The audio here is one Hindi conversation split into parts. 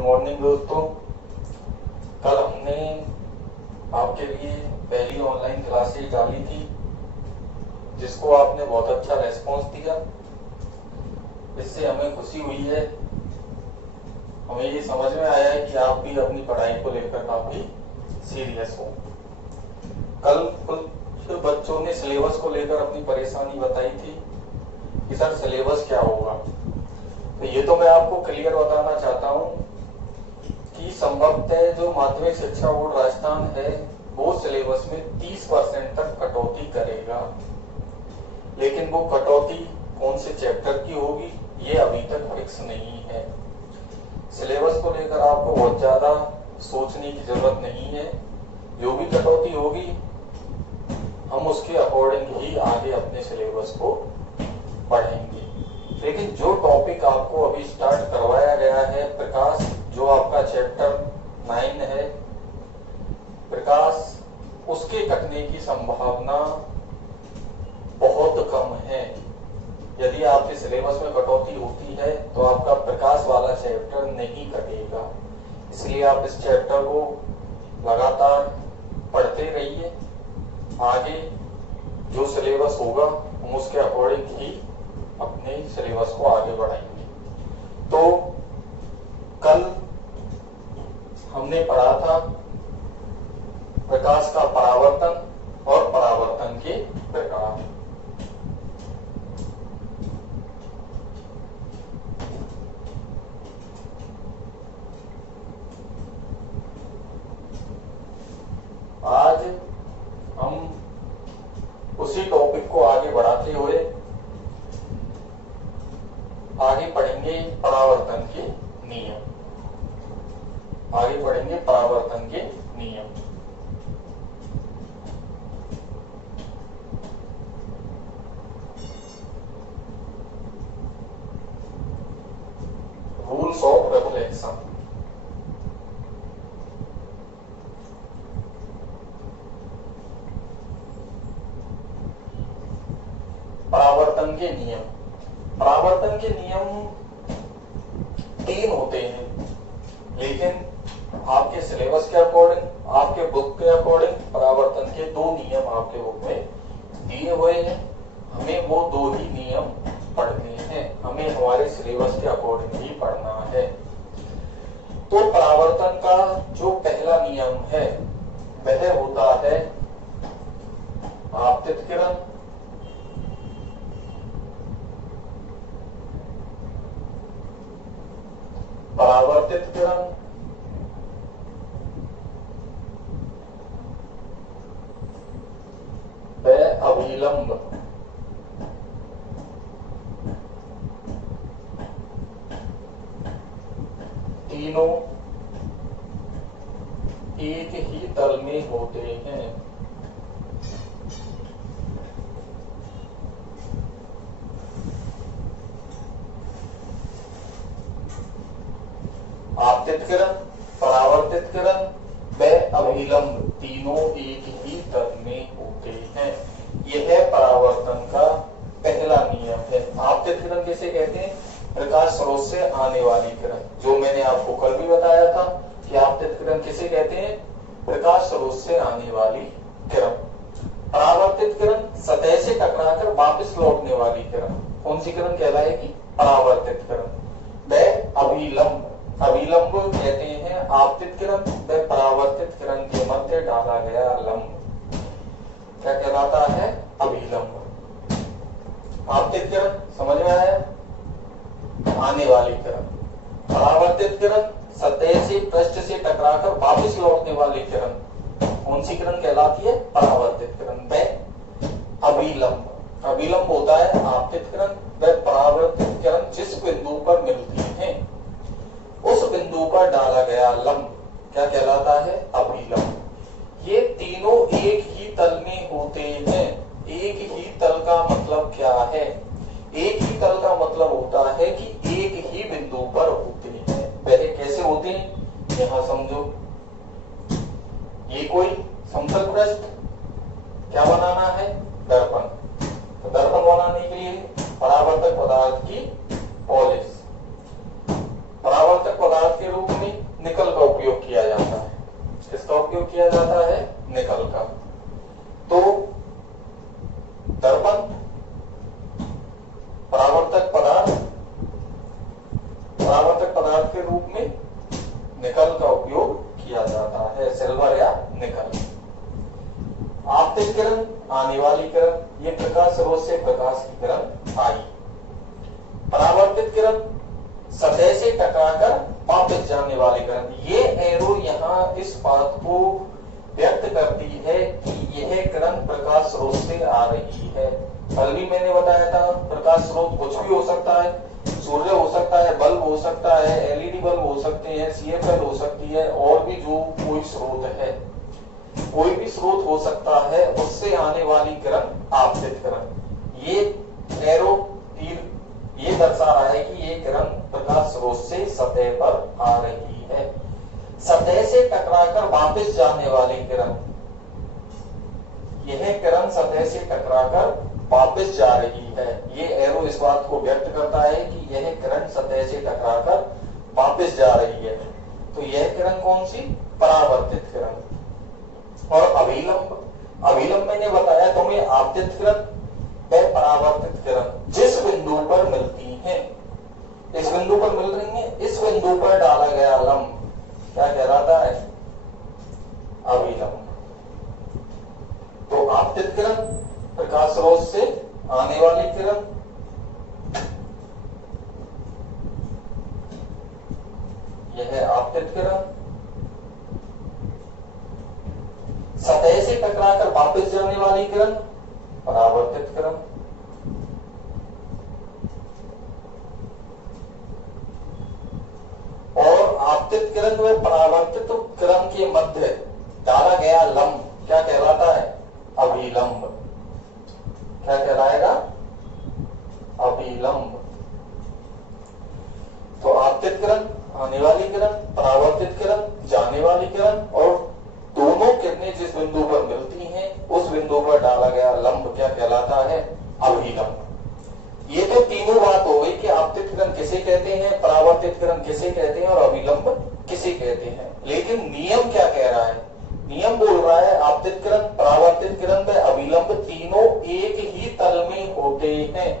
मॉर्निंग दोस्तों। कल हमने आपके लिए पहली ऑनलाइन क्लासेस डाली थी, जिसको आपने बहुत अच्छा रेस्पॉन्स दिया। इससे हमें खुशी हुई है। हमें ये समझ में आया है कि आप भी अपनी पढ़ाई को लेकर काफी सीरियस हो। कल कुछ बच्चों ने सिलेबस को लेकर अपनी परेशानी बताई थी कि सर सिलेबस क्या होगा। तो ये तो मैं आपको क्लियर बताना चाहता हूँ कि संभवतः जो माध्यमिक शिक्षा बोर्ड राजस्थान है वो सिलेबस में 30% तक कटौती करेगा, लेकिन वो कटौती कौन से चैप्टर की होगी ये अभी तक फिक्स नहीं है। सिलेबस को लेकर आपको बहुत ज्यादा सोचने की जरूरत नहीं है। जो भी कटौती होगी हम उसके अकॉर्डिंग ही आगे अपने सिलेबस को पढ़ेंगे। लेकिन जो टॉपिक आपको अभी स्टार्ट करवाया गया है प्रकाश, जो आपका चैप्टर 9 है प्रकाश, उसके कटने की संभावना बहुत कम है। यदि आपके सिलेबस में कटौती होती है तो आपका प्रकाश वाला चैप्टर नहीं कटेगा। इसलिए आप इस चैप्टर को लगातार पढ़ते रहिए। आगे जो सिलेबस होगा हम उसके अकॉर्डिंग ही अपने सिलेबस को आगे बढ़ाएंगे। तो कल हमने पढ़ा था प्रकाश का परावर्तन और परावर्तन के प्रकार। आज हम उसी टॉपिक को आगे बढ़ाते हुए आगे पढ़ेंगे परावर्तन के नियम। आगे पढ़ेंगे परावर्तन के नियम। Rules of reflection. परावर्तन के नियम। परावर्तन के नियम 3 होते हैं, लेकिन आपके सिलेबस के अकॉर्डिंग, आपके बुक के अकॉर्डिंग परावर्तन के 2 नियम आपके बुक में दिए हुए हैं। हमें वो 2 ही नियम पढ़ने हैं। हमें हमारे सिलेबस के अकॉर्डिंग ही पढ़ना है। तो परावर्तन का जो पहला नियम है वह होता है आपतित किरण, परावर्तित किरण, व अभिलंब। तीनों एक ही तल में होते हैं। आपतित किरण, परावर्तित किरण व अभिलंब तीनों एक ही तल में होते हैं। यह परावर्तन का पहला नियम है। आपतित किरण किसे कहते हैं? प्रकाश स्रोत से आने वाली किरण, जो मैंने आपको कल भी बताया था कि आपतित किरण किसे कहते हैं? प्रकाश स्रोत से आने वाली किरण। परावर्तित किरण सतह से टकराकर वापस लौटने वाली किरण। कौन सी किरण कहलाएगी? परावर्तित किरण। व अभिलंब, अभिलंब कहते हैं आपतित किरण व परावर्तित किरण के मध्य डाला गया लंब। क्या कहलाता है? अभिलंब। आपतित किरण समझ में आया? आने वाली किरण। परावर्तित किरण सतह से, पृष्ठ से टकराकर वापस लौटने वाली किरण। कौन सी किरण कहलाती है? परावर्तित किरण। व अभिलंब, अभिलंब होता है आपतित किरण व परावर्तित किरण जिस बिंदु पर मिलती है उस बिंदु पर डाला गया लंब क्या कहलाता है? अभिलंब। ये तीनों एक ही तल में होते हैं। एक ही तल का मतलब क्या है? एक ही तल का मतलब होता है कि एक ही बिंदु पर होते हैं। वह कैसे होते हैं यहां समझो। ये कोई समतल पृष्ठ, क्या बनाना है? दर्पण। तो दर्पण बनाने के लिए परावर्तक पदार्थ की पॉलिश, परावर्तक पदार्थ के रूप में निकल का उपयोग किया जाता है। किसका उपयोग किया जाता है? निकल का। तो दर्पण परावर्तक पदार्थ के रूप में निकल का उपयोग किया जाता है, सिल्वर या निकल। आपतित किरण, आने वाली किरण, ये प्रकाश स्रोत से प्रकाश की किरण आई। परावर्तित किरण, सतह से टकराकर वापस जाने वाली किरण। ये एरो यहाँ इस बात को व्यक्त करती है कि यह किरण प्रकाश स्रोत से आ रही है। कल भी मैंने बताया था प्रकाश स्रोत कुछ भी हो सकता है, सूर्य हो सकता है, बल्ब हो सकता है, एलईडी बल्ब हो सकते हैं, सीएफएल हो सकती है, और भी जो कोई स्रोत है, कोई भी स्रोत हो सकता है, उससे आने वाली किरण आपतित किरण। ये एरो तीर ये दर्शा रहा है कि ये किरण प्रकाश स्रोत से सतह पर आ रही है। सतह से टकराकर वापस जाने वाली किरण, यह किरण सतह से टकराकर वापस जा रही है। ये एरो इस बात को व्यक्त करता है कि यह किरण सतह से टकराकर वापस जा रही है। तो यह किरण कौन सी? परावर्तित किरण। और अभिलंब मैंने बताया तुम्हें, आपतित किरण व परावर्तित किरण जिस बिंदु पर मिलती हैं, इस बिंदु पर मिल रही हैं, इस बिंदु पर डाला गया लंब क्या कहलाता है? अभिलंब। तो आपतित किरण प्रकाश स्रोत से आने वाली किरण, यह है आपतित किरण। सतह से टकराकर वापस जाने वाली किरण, परावर्तित किरण। और आपतित किरण व परावर्तित किरण के मध्य डाला गया लंब क्या कहलाता है? अभिलंब। क्या कहलाएगा? अभिलंब। तो आपतित किरण, आने वाली किरण, परावर्तित किरण, जाने वाली किरण, और दोनों किरणें जिस बिंदु पर मिलती हैं उस बिंदु पर डाला गया लंब क्या कहलाता है? अभिलंब। ये तो तीनों बात हो गई कि आपतित किरण किसे कहते हैं, परावर्तित किरण किसे कहते हैं और अभिलंब किसे कहते हैं। लेकिन नियम क्या कह रहा है? नियम बोल रहा है आपतित किरण, परावर्तित किरण व अभिलंब तीनों एक ही तल में होते हैं।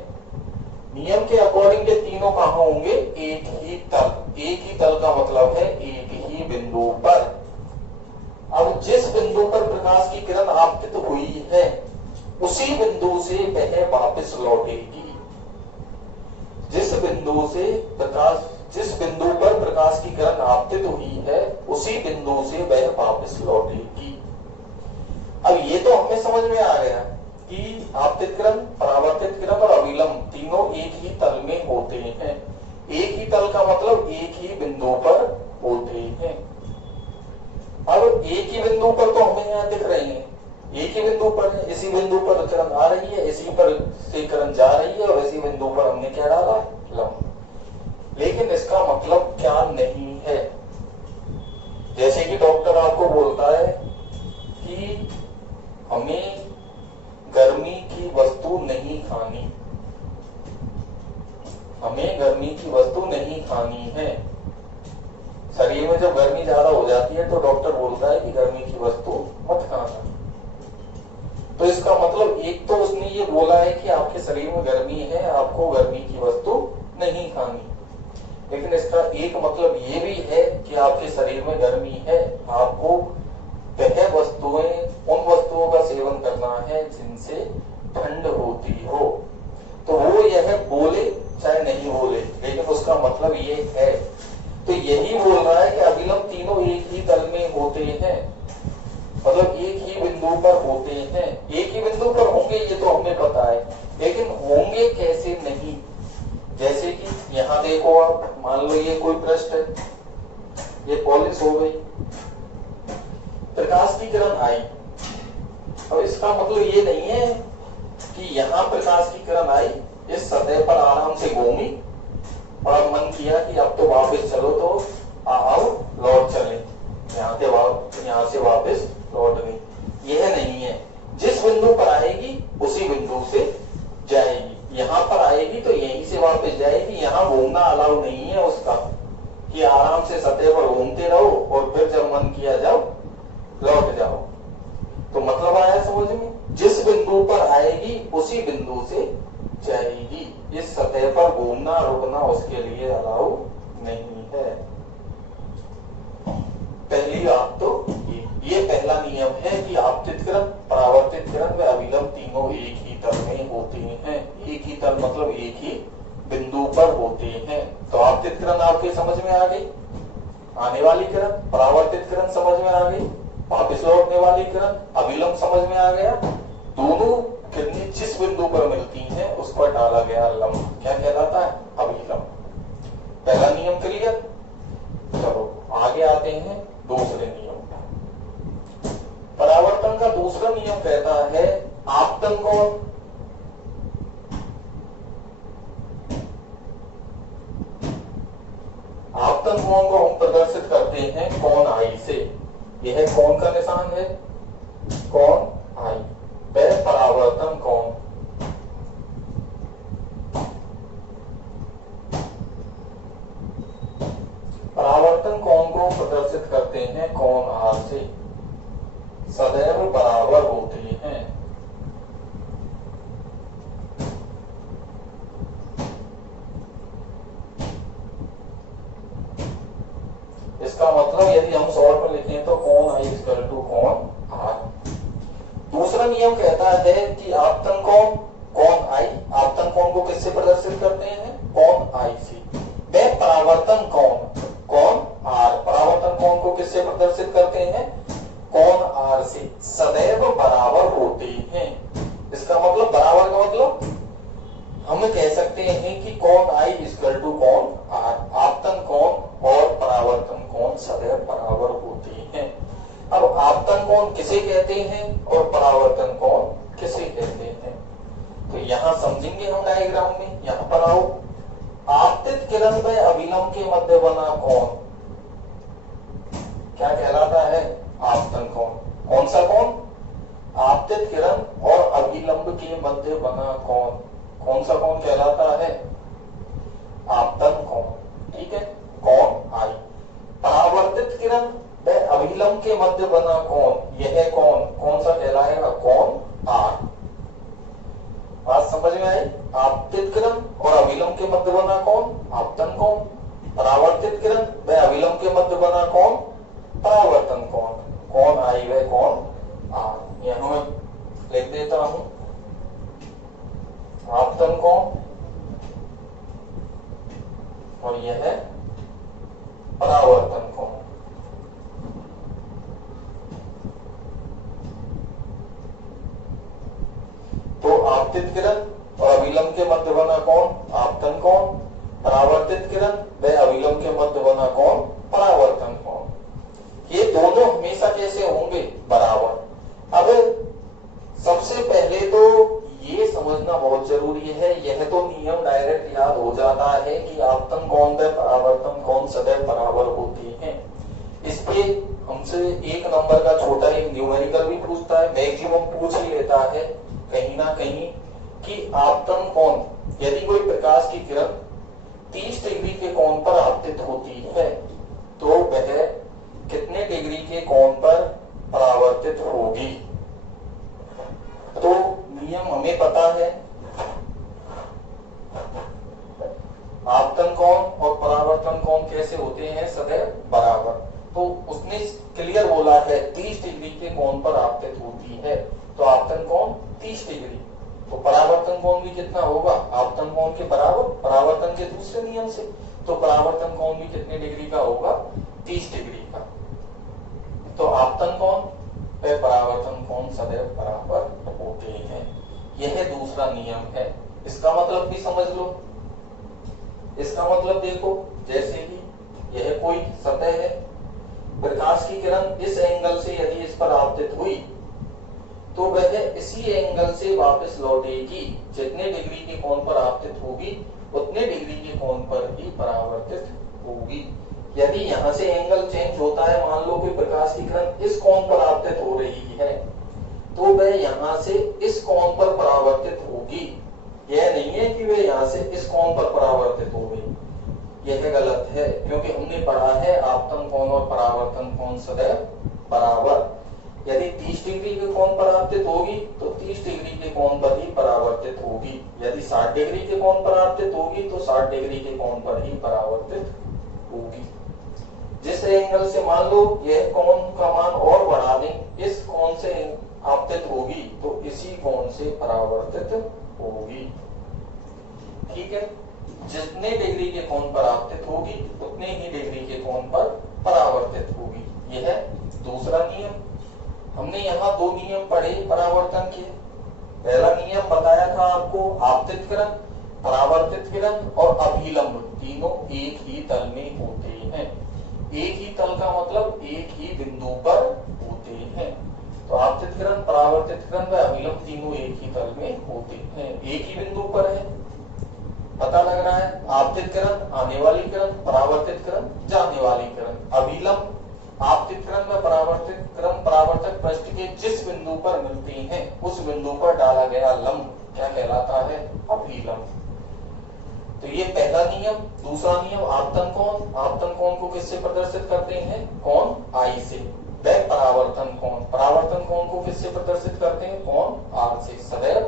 नियम के अकॉर्डिंग ये तीनों कहां होंगे? एक ही तल। एक ही तल का मतलब है एक ही बिंदु पर। अब जिस बिंदु पर प्रकाश की किरण आपतित हुई है उसी बिंदु से वह वापस लौटेगी। जिस बिंदु पर प्रकाश की किरण आपतित हुई है उसी बिंदु से वह वापस लौटेगी। अब ये तो हमें समझ में आ गया कि आपतित किरण, परावर्तित किरण और अभिलंब तीनों एक ही तल में होते हैं। एक ही तल का मतलब एक ही बिंदु पर होते हैं। अब एक ही बिंदु पर तो हमें यहाँ दिख रही है, एक ही बिंदु पर है, इसी बिंदु पर किरण आ रही है, इसी पर से किरण जा रही है, और इसी बिंदु पर हमने क्या डाला? लंब। लेकिन इसका मतलब क्या नहीं है। जैसे कि डॉक्टर आपको बोलता है कि हमें गर्मी की वस्तु नहीं खानी, हमें गर्मी की वस्तु नहीं खानी है। शरीर में जब गर्मी ज्यादा हो जाती है तो डॉक्टर बोलता है कि गर्मी की वस्तु मत खाना। तो इसका मतलब एक तो उसने ये बोला है कि आपके शरीर में गर्मी है, आपको गर्मी की वस्तु नहीं खानी, लेकिन इसका एक मतलब ये भी है कि आपके शरीर में गर्मी है, आपको वह वस्तुएं, उन वस्तुओं का सेवन करना है जिनसे ठंड होती हो। तो वो यह बोले चाहे नहीं बोले, लेकिन उसका मतलब ये है। तो यही बोल रहा है कि अभिलंब तीनों एक ही तल में होते हैं, मतलब एक ही बिंदु पर होते हैं। एक ही बिंदु पर होंगे ये तो हमें पता है, लेकिन होंगे कैसे नहीं। जैसे कि यहाँ देखो आप, मान लो ये कोई पृष्ठ है, ये पॉलिश हो गई, प्रकाश की किरण आई। अब इसका मतलब ये नहीं है कि यहाँ प्रकाश की किरण आई, इस सतह पर आराम से घूमी और मन किया कि अब तो वापस चलो, तो आओ लौट चले, यहाँ से वापस लौट गई। यह नहीं है। जिस बिंदु पर आएगी उसी बिंदु से जाएगी। यहाँ पर आएगी तो यहीं से वापस जाएगी। यहाँ घूमना अलाउ नहीं है उसका, नियम है कि आपतित किरण, परावर्तित किरण व अभिलंब तीनों एक ही तल में होते हैं। एक ही तल मतलब एक ही बिंदु पर होते हैं। तो आपतित किरण आपके समझ में आ गई, आने वाली किरण, परावर्तित किरण समझ में आ गई, वापस लौटने वाली किरण, अभिलंब समझ में आ गया। दोनों किरणें जिस बिंदु पर मिलती हैं उस पर डाला गया लंब क्या कहलाता है? अभिलंब। पहला नियम क्लियर। चलो आगे आते हैं दूसरे नियम। परावर्तन का दूसरा नियम कहता है आपतन कोण। आपतन कोण को हम प्रदर्शित करते हैं कोण आई से। यह कोण का निशान है, कोण आई। वह परावर्तन कोण। परावर्तन कोण को प्रदर्शित करते हैं कोण आर से। सदैव बराबर होते हैं। इसका मतलब यदि हम शॉर्ट में लिखें तो कोण आई इक्वल टू कोण आर। दूसरा नियम कहता है कि आपतन कोण, कोण आई, आपतन कोण को किससे प्रदर्शित करते हैं? कोण आई से। वह परावर्तन कोण, कोण आर, परावर्तन कोण को किससे प्रदर्शित करते हैं? कोण आर से सदैव बराबर होते हैं। इसका मतलब बराबर का मतलब हम कह सकते हैं कि कोण आई इक्वल टू कोण आर। आपतन कोण और परावर्तन कोण सदैव बराबर होते हैं। अब आपतन कोण किसे कहते हैं और परावर्तन कोण किसे कहते हैं, तो यहां समझेंगे हम डायग्राम में। यहां पर आओ, आपतित किरण व अभिलंब के मध्य बना कोण क्या कहलाता है? आपतन कोण। कौन सा कोण? आपतित किरण और अभिलंब के मध्य बना कोण कौन सा कोण कहलाता है? आपतन कोण। ठीक है, कोण आई। परावर्तित किरण व अभिलंब के मध्य बना कोण, यह कोण कौन सा कहलाएगा? कोण आर। बात समझ में आई? आपतित किरण और अभिलंब के मध्य बना कोण आपतन कोण। परावर्तित किरण व अभिलंब के मध्य बना कोण परावर्तन कोण। कोण आई व कोण आर। यहां मैं लिख देता हूं आपतन कोण और यह है परावर्तन कोण। तो आपतित किरण और अभिलंब के मध्य बना कोण आपतन कोण, परावर्तित किरण व अभिलंब के मध्य बना कोण परावर्तन कोण। ये दोनों हमेशा कैसे होंगे? बराबर। अब सबसे पहले तो ये समझना बहुत जरूरी है, यह तो नियम डायरेक्ट याद हो जाता है कि आपतन कोण व परावर्तन कोण सदैव बराबर होते हैं। इस पे हमसे एक नंबर का छोटा एक न्यूमेरिकल भी पूछता है, मैक्सिमम पूछ ही लेता है कहीं ना कहीं कि आपतन कोण, यदि कोई प्रकाश की किरण 30 डिग्री के कोण पर आपतित होती है तो वह कितने डिग्री के कोण पर परावर्तित होगी? तो नियम हमें पता है, आपतन कोण और परावर्तन कोण कैसे होते हैं? सदैव बराबर। तो उसने क्लियर बोला है 30 डिग्री के कोण पर आपतित होती है, तो आपतन कोण 30 डिग्री, तो परावर्तन कोण भी कितना होगा? आपतन कोण के बराबर, परावर्तन के दूसरे नियम से। तो परावर्तन कोण भी कितने डिग्री का होगा? 30 डिग्री का। तो आपतन कोण व परावर्तन कोण सदैव बराबर होते हैं। यह दूसरा नियम है। इसका मतलब भी समझ लो। इसका मतलब देखो, जैसे कि यह कोई सतह है, प्रकाश की किरण इस एंगल से यदि इस पर आपतित हुई तो वह इसी एंगल से वापस लौटेगी। जितने डिग्री के कोण पर आपतित होगी उतने डिग्री के कोण पर ही परावर्तित होगी। यदि यहां से एंगल चेंज होता है, मान लो कि प्रकाश की किरण इस कोण पर आपतित हो रही है तो वह यहां से इस कोण पर परावर्तित होगी। यह नहीं है कि वह यहां से इस कोण पर परावर्तित हो गई। यह गलत है, क्योंकि हमने पढ़ा है आपतन कोण और परावर्तन कोण सदैव बराबर। यदि 30 डिग्री के कोण पर आपतित होगी तो 30 डिग्री के कोण पर ही परावर्तित होगी। यदि 60 डिग्री के कोण पर आपतित होगी तो 60 डिग्री के कोण पर ही परावर्तित होगी। जिस एंगल से मान लो यह कोण का मान और बढ़ा दें, इस कोण से परावर्तित होगी। ठीक है, जितने डिग्री के कोण पर आपतित होगी उतने ही डिग्री के कोण पर परावर्तित होगी। यह है दूसरा नियम। हमने यहाँ दो नियम पढ़े परावर्तन के। पहला नियम बताया था आपको, आपतित किरण, परावर्तित किरण और अभिलंब तीनों एक ही तल में होते हैं। एक ही तल का मतलब एक ही बिंदु पर होते हैं। तो आपतित किरण, परावर्तित किरण व अभिलंब तीनों एक ही तल में होते हैं, एक ही बिंदु पर है। पता लग रहा है, आपतित किरण आने वाली किरण, परावर्तित किरण जाने वाली किरण। अभिलंब आपतित किरण व परावर्तित किरण परावर्तक पृष्ठ के जिस बिंदु पर मिलते हैं उस बिंदु पर डाला गया लंब क्या कहलाता है? अभिलंब। तो ये पहला नियम। दूसरा नियम आपतन कोण। आपतन कोण को किससे प्रदर्शित करते हैं? कोण आई से। वह परावर्तन कोण, परावर्तन कोण को किससे प्रदर्शित करते हैं? कोण आर से। सदैव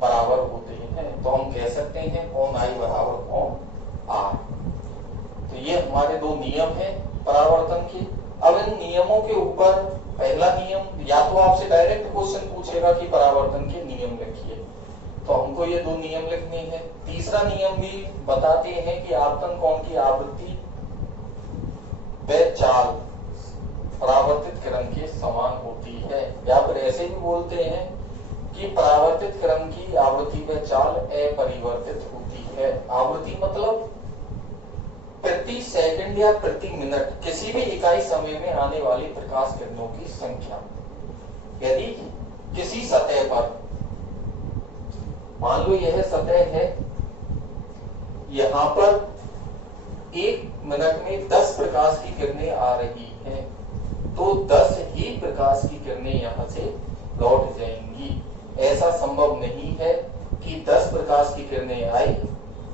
बराबर होते हैं। तो हम कह सकते हैं कोण आई बराबर कोण आर। तो ये हमारे दो नियम हैं परावर्तन के। अब इन नियमों के ऊपर पहला नियम, या तो आपसे डायरेक्ट क्वेश्चन पूछेगा कि परावर्तन के नियम लिखिए, तो हमको ये दो नियम लिखने हैं। तीसरा नियम भी बताते हैं कि आपतन कोण की आवृत्ति व चाल परावर्तित किरण के समान होती है। या फिर ऐसे भी बोलते हैं कि परावर्तित किरण की आवृत्ति व चाल अपरिवर्तित होती है। आवृत्ति मतलब प्रति सेकंड या प्रति मिनट किसी भी इकाई समय में आने वाली प्रकाश किरणों की संख्या। यदि किसी सतह पर, मान लो यह सतह है, यहां पर 1 मिनट में 10 प्रकाश की किरणें आ रही हैं, तो 10 ही प्रकाश की किरणें यहां से लौट जाएंगी। ऐसा संभव नहीं है कि 10 प्रकाश की किरणें आई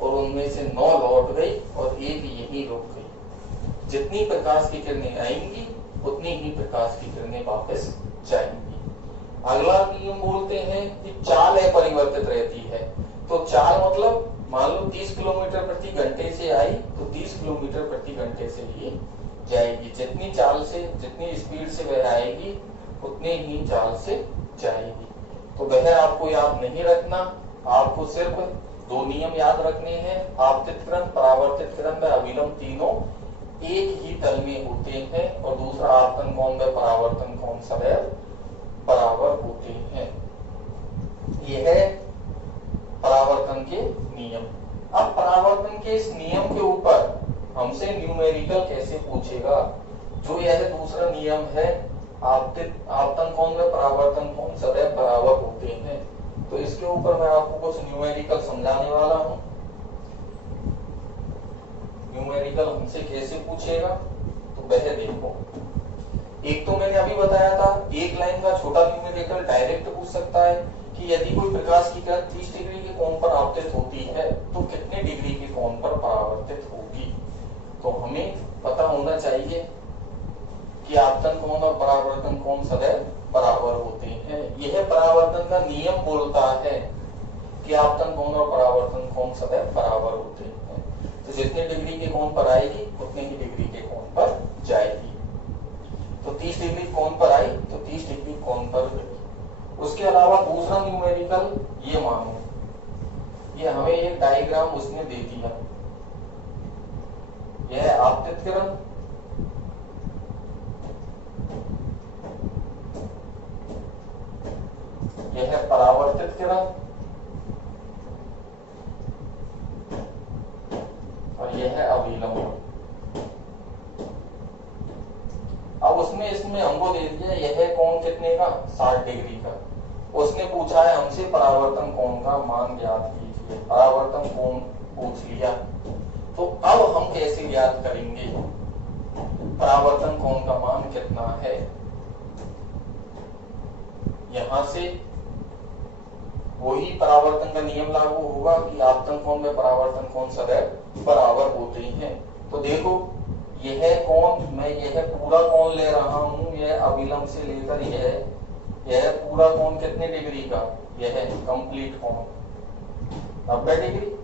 और उनमें से 9 लौट गई और एक यहीं रुक गई। जितनी प्रकाश की किरणें आएंगी उतनी ही प्रकाश की किरणें वापस जाएंगी। अगला नियम बोलते हैं कि चाल अपरिवर्तित रहती है। तो चाल मतलब मान लो 30 किलोमीटर प्रति घंटे से आई तो 30 किलोमीटर प्रति घंटे से ही जाएगी। जितनी चाल से, जितनी स्पीड से वह आएगी उतने ही चाल से जाएगी। तो वह आपको याद नहीं रखना, आपको सिर्फ दो नियम याद रखने हैं। आपतित किरण, परावर्तित किरण व अभिलंब तीनों एक ही तल में होते हैं। और दूसरा आपतन कोण व परावर्तन कोण सदैव बराबर होते हैं। यह है परावर्तन के नियम। अब परावर्तन के इस नियम के ऊपर हमसे न्यूमेरिकल कैसे पूछेगा? जो यह दूसरा नियम है, आपतन कोण व परावर्तन कोण सदैव बराबर होते हैं, तो इसके ऊपर मैं आपको कुछ न्यूमेरिकल समझाने वाला हूं। न्यूमेरिकल हमसे कैसे पूछेगा तो वह देखो। एक तो मैंने अभी बताया था, एक लाइन का छोटा न्यूमेरिकल डायरेक्ट पूछ सकता है कि यदि कोई प्रकाश की किरण 30 डिग्री के कोण पर आपतित होती है तो कितने डिग्री के कोण पर परावर्तित होगी। तो हमें पता होना चाहिए कि आपतन कोण और परावर्तन कोण सदैव बराबर होते हैं। यह परावर्तन का नियम बोलता है कि आपतन कोण और परावर्तन कोण सदैव बराबर होते हैं। तो जितने डिग्री के कोण पर आएगी उतने ही डिग्री के कोण पर जाएगी। तो 30 डिग्री कोण पर आई तो 30 डिग्री कोण पर गई। उसके अलावा दूसरा न्यूमेरिकल ये मानो, ये हमें एक डायग्राम उसने दे दिया। यह आपतित किरण, यह है परावर्तित किरण और यह है अभिलंब। अब उसमें इसमें हमको दे दिया यह कोण कितने का? 60 डिग्री का। उसने पूछा है हमसे परावर्तन कोण का मान ज्ञात कीजिए। परावर्तन कोण पूछ लिया, तो अब हम कैसे ज्ञात करेंगे परावर्तन कोण का मान कितना है? यहां से वही परावर्तन का नियम लागू होगा कि आपतन कोण में परावर्तन कोण सदैव बराबर होते हैं। तो देखो यह कोण, मैं यह पूरा कोण ले रहा हूं, यह अभिलंब से लेकर यह पूरा कोण कितने डिग्री का? यह कंप्लीट कोण 90 डिग्री।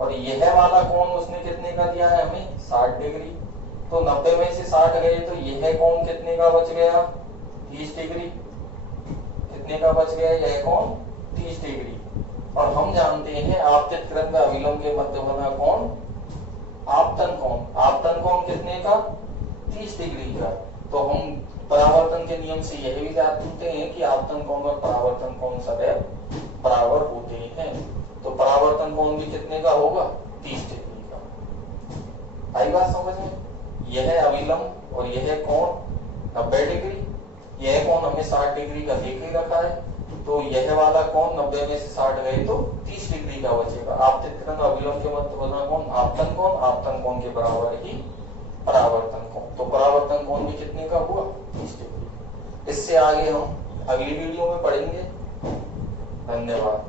और यह वाला कोण उसने कितने का दिया है हमें? 60 डिग्री। तो 90 में से 60 गए तो यह कोण कितने का बच गया? 30 डिग्री। कितने का बच गया, यह कोण 30 डिग्री। और हम जानते हैं आपतित किरण का अभिलंब के मध्य बना कोण आपतन कोण। आपतन कोण कितने का 30 डिग्री का। तो हम परावर्तन के नियम से यह भी जानते हैं कि आपतन कोण और परावर्तन कोण सदैव बराबर होते हैं। तो परावर्तन कोण भी कितने का होगा 30 डिग्री का। आई बात समझ में। यह अभिलंब और यह कोण 90 डिग्री, यह कोण हमें 60 डिग्री का देख ही रखा है। तो यह वाला कोण 90 में से 60 गए तो 30 डिग्री का बचेगा। आपतित किरण अभिलंब के मध्य बना कोण आपतन कोण के बराबर ही परावर्तन कोण। तो परावर्तन कोण भी कितने का हुआ 30 डिग्री। इससे आगे हम अगली वीडियो में पढ़ेंगे। धन्यवाद।